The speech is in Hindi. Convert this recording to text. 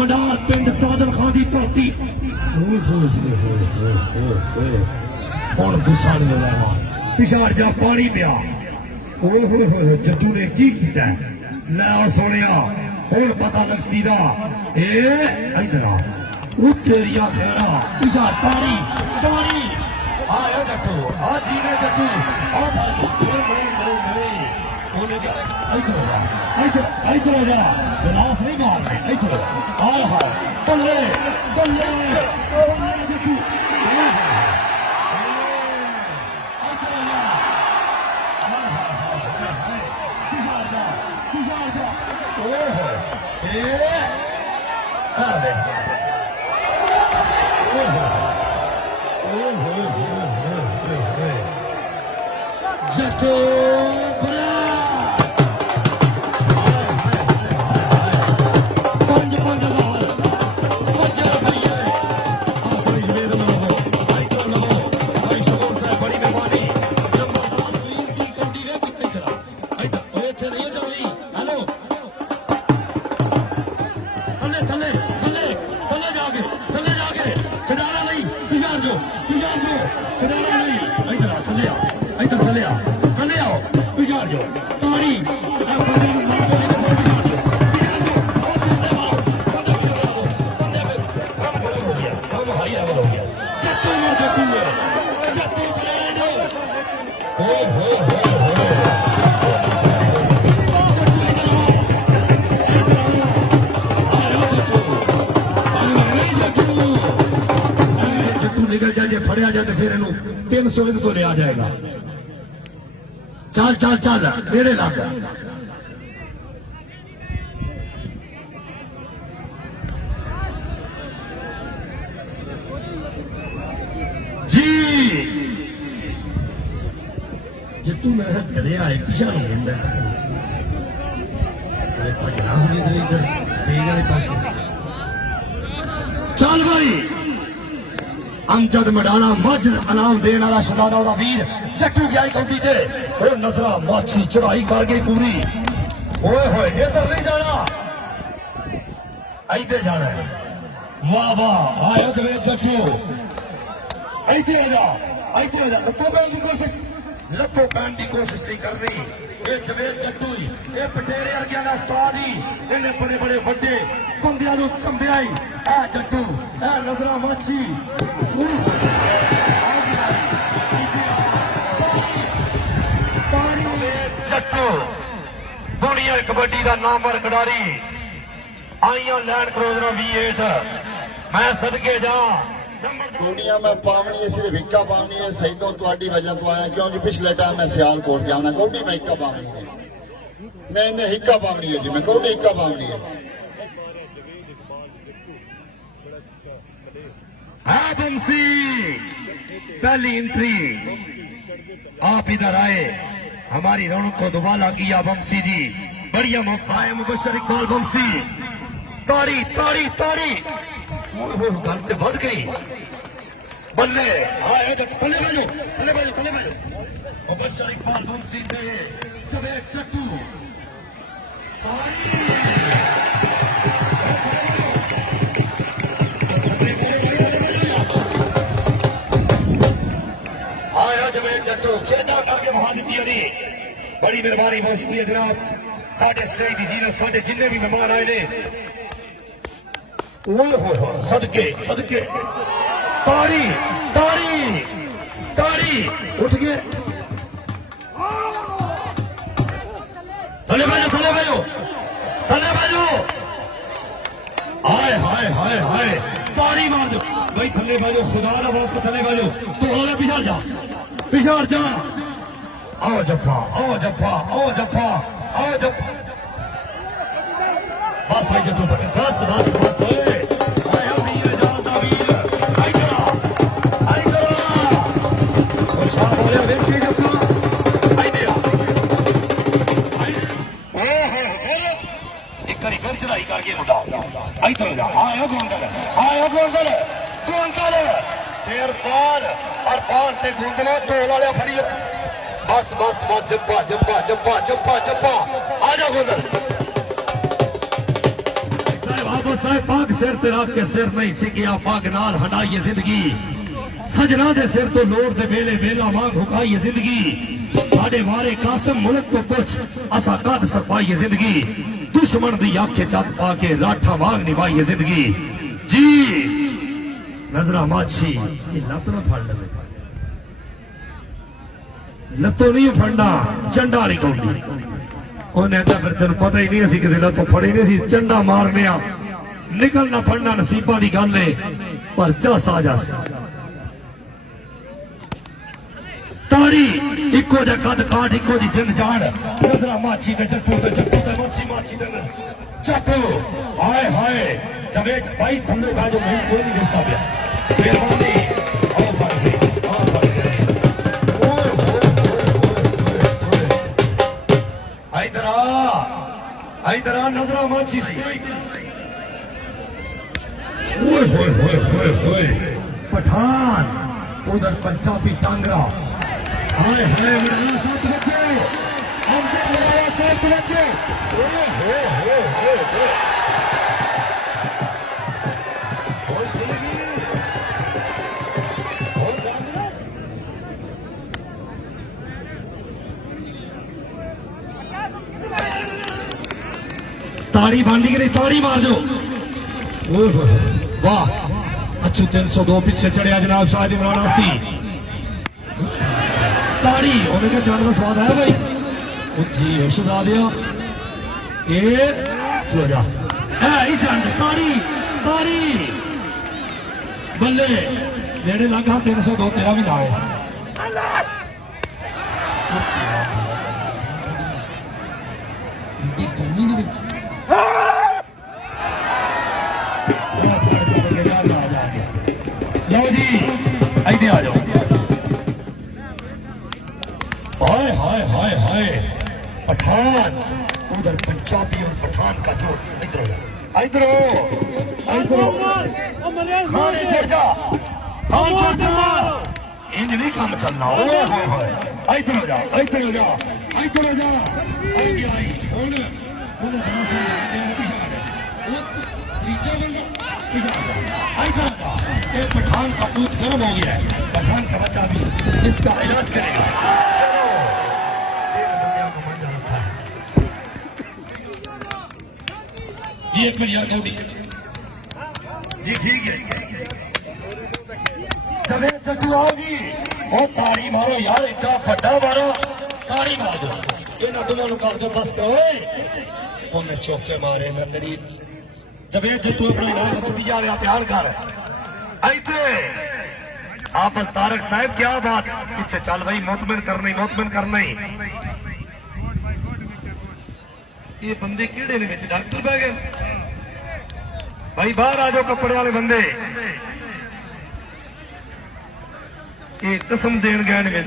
मडार पिंड तादल खां दी धरती हुण गुस्सा नहीं होना पिछाड़ जा पानी पिया जट्टू ने की कीता लै सोनिया हुण पता लग्सी दा इधर आ तेरिया खेरा पिछाड़ पानी पानी आया जट्टू आ जीने जट्टू आ इधर हो जा गिलास नहीं मारना इधर हाय हाय बल्ले बल्ले जट्टू जट्टू निकल जाए फड़िया जाए तो फिर 300 को ले आ जाएगा चल चल चल मेरे लग जी जट्टू मेरा डरिया है पिछा भजना इधर स्टेज वाले पास चल भाई अमजद मडाना मज इनाम देने वाला शहजादा दा वीर जट्टू गया कौटी ते और नजरा माछी चढ़ाई कर गई पूरी ओए होए इधर नहीं जाना इधर जाना है वाह वाह आया तो जट्टू इधर आ जा लत्तो पैन की कोशिश लत्तो पैन की कोशिश नहीं करनी ये जवेद जट्टू ये पटेरे वर्गिया दा उस्ताद ही इन्हें बड़े बड़े वड्डे बंदियां नूं चंबिया ही ए जट्टू ए नजरा माछी जट्टू दुनिया कबड्डी का नामवर खिडारी आईया लैंड क्रूजर V8 मैं सदके जा दुनिया में पावनी है सिर्फ हिक्का पावनी है शहीदों तुम्हारी वजह तो आया क्यों जी पिछले टाइम मैं सियालकोट जाना कौडी में हिक्का पावनी है नहीं हिक्का पावनी है जी मैं कौडी हिक्का पावनी है बंसी पहली एंट्री आप इधर आए हमारी रौनक को दुबाला किया बंसी जी बढ़िया मौका है मुबशर इकबाल बंसी ताड़ी ताड़ी ताड़ी गल तो बढ़ गई बल्ले थले बाजू मुबशर इकबाल बंसी पे जवेद जट्टू जट्टू खेदा करके वहां दी बड़ी मेहरबानी बहुत शुक्रिया जनाब साढ़े स्टेज की जीनत साढ़े जिन्ने भी मेहमान आए ने सदके सदके ताड़ी ताड़ी ताड़ी उठ गए थले बाजो हाय हाय हाय हाय ताड़ी मार दो भाई थले बाजो खुदा ना बाप थले बाजो तो होना पिछाड़ जा आओ जफ्फा बस भाई जट्टू बस आया वीर जाता वीर आई करा शाह बोले देखिए जफ्फा आई दे एक करी फिर चढ़ाई करके मुंडा आई तरह जा आया गोंदल फिर पान और पान ते गोंदला ढोल वाले फड़ी बस जप्पा आ जा गोंदल बाबा साहब पाक सिर ते रख के सिर नहीं छिकिया पग नाल हटाइए जिंदगी सजना दे सिर तो लोड़ दे वेले वेला मांग हुकाइए जिंदगी साडे वारे कासिम मुल्क को पुछ असा कद सरपाइए जिंदगी दुश्मन दी आंखें चक पा के राठा मांग निभाइए जिंदगी जी नजरा माछी ये लत ना फड़ ले लत्तों नहीं फड़ना चंडा वाली कौड़ी उन्हें तो फिर तेन पता ही नहीं असी किसी लत्तों फड़ी नहीं सी चंडा मारने निकलना फड़ना नसीबा की गल है पर जस आ जस ताड़ी इको जा कद काट इको जी जिंद जान नजरा माछी ते जट्टू ते माछी ते चप्पू हाय हाय जबे भाई थंबे बाजू नहीं कोई नहीं रिश्ता पे मेहरबानी आओ फर्क इधर नजरा माछी पठान उधर पंजाबी टांगरा हाय हाय मेरा साथ बच्चे हम से मेरा साथ बच्चे ताड़ी बांधी के नहीं ताड़ी मार दो वाह अच्छी 302 पीछे चढ़िया जनाब शायद इमरान आसी ताड़ी उन्हें क्या चढ़ने का स्वाद आया भाई जी शुदा दिया ये चलो जा ही चढ़ ताड़ी ताड़ी बल्ले नेड़े लगा 302 तेरा भी लाए गर्मी दे विच लो जी इधर आ जाओ हाय हाय हाय हाय पठान उधर पंजाबी और पठान का जोड़ इधर इधर खाने चढ़ जा खान चढ़ जा इंज नहीं काम चलना इधर हो जा इधर हो जा इधर हो जा पठान का पूत गर्म हो गया है पठान का बच्चा भी इसका इलाज करेगा चलो जी एक मिनट यार गौड़ी जी ठीक है जब चट्टू आओगी और ताड़ी मारो यार इतना फड्डा मारो ताड़ी मार दो इन्होंने दोनों कर दो बस करो उन्हें चौके मारे ना तेरी जब चट्टू अपना नाम सुधी जा रहा प्यार कर आपस तारक साहब क्या बात पीछे चल भाई मोतमिन करना ही ये बंदे कीड़े ने बेच डॉक्टर बह गए भाई बाहर आ जाओ कपड़े वाले बंदे ये कसम देन गए